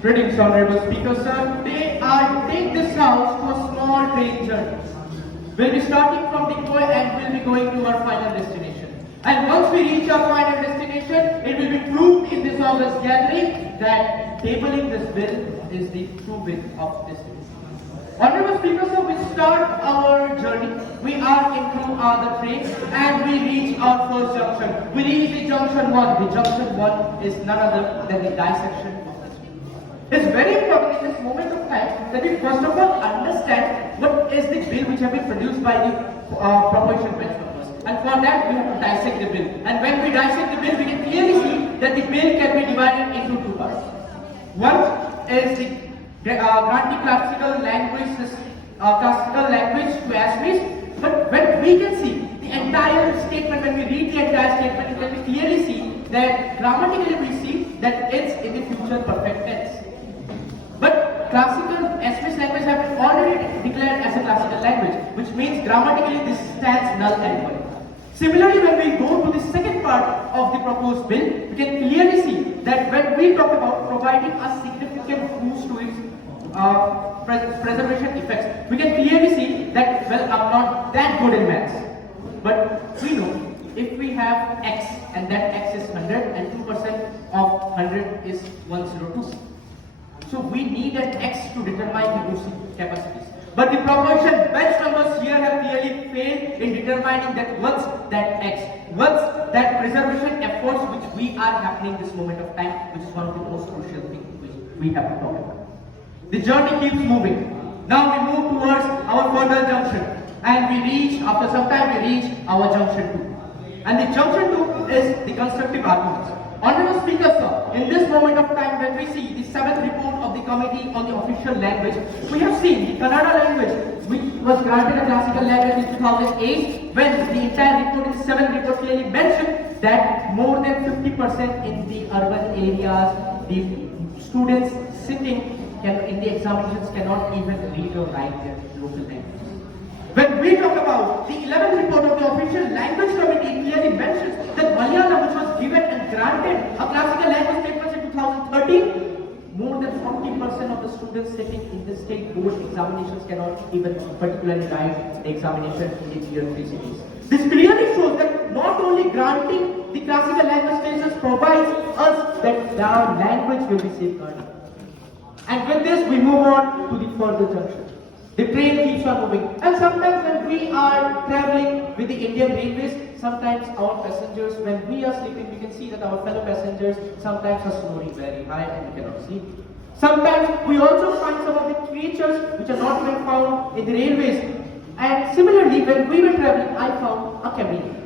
Greetings, Honorable Speaker, sir. Today I take this house to a small train journey. We'll be starting from Digboi and we'll be going to our final destination. And once we reach our final destination, it will be proved in this August gathering that tabling this bill is the true bill of this bill. Honorable Speaker, sir, we start our journey. We are into the train and we reach our first junction. We reach the junction 1. The junction 1 is none other than the dissection of this bill. It's very important in this moment of time that we first of all understand what is the bill which have been produced by the proposition bench members. And for that we have to dissect the bill. And when we dissect the bill, we can clearly see that the bill can be divided into two parts. One is the granting classical language to Assamese, but when we can see the entire statement, when we read the entire statement, we can clearly see that grammatically we see that it's in the future perfect tense. But classical Assamese language have been already declared as a classical language, which means grammatically this stands null and void. Similarly, when we go to the second part of the proposed bill, we can clearly see that when we talk about providing a significant boost to its preservation effects, we can clearly see that, well, I'm not that good in maths. But we know if we have x and that x is 100 and 2% of 100 is 102. So we need an x to determine the boosting capacities. But the proposition bench members here have clearly failed in determining that what's that x, what's that preservation efforts which we are happening this moment of time, which is one of the most crucial things which we have to talk about. The journey keeps moving. Now we move towards our further junction, and we reach, after some time we reach our junction 2. And the junction 2 is the constructive arguments. Honorable Speaker, sir, in this moment of time when we see the 7th report of the Committee on the Official Language, we have seen the Kannada language, which was granted a classical language in 2008, when the entire report in 7th report clearly mentioned that more than 50% in the urban areas, the students sitting in the examinations cannot even read or write their local language. When we talk about the 11th report of the Official Language Committee, it clearly mentions that Malayalam, which was given and granted a classical language status in 2013, more than 40% of the students sitting in the state board examinations cannot even particularly write the examination in the tier 3 cities. This clearly shows that not only granting the classical language status provides us that our language will be safeguarded. And with this, we move on to the further junction. The train keeps on moving. And sometimes when we are traveling with the Indian Railways, sometimes our passengers, when we are sleeping, we can see that our fellow passengers sometimes are snoring very high and we cannot sleep. Sometimes we also find some of the creatures which are not even found in the railways. And similarly, when we were traveling, I found a chameleon.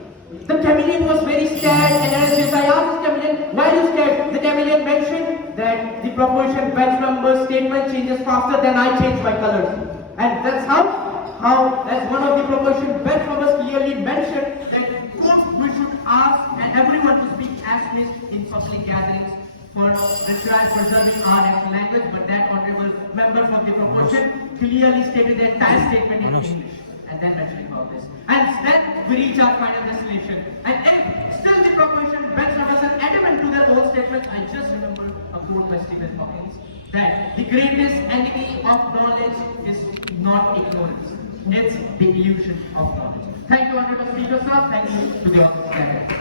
The chameleon was very scared, and as I asked the chameleon, why are you scared? The chameleon mentioned that the proposition bench member's statement changes faster than I change my colors. And that's how as one of the proposition bench members clearly mentioned that we should ask and everyone to speak Assamese in public gatherings for preserving our national language, but that honorable member from the proposition clearly stated the entire statement in English. And then mentioning about this. And then we reach our final destination. And if still the proposition bench members are adamant to their own statement, I just remember a quote by Stephen Hawking that the greatest enemy of knowledge is not ignorance. It's the illusion of knowledge. Thank you, Honorable Speaker, sir. Thank you to the audience.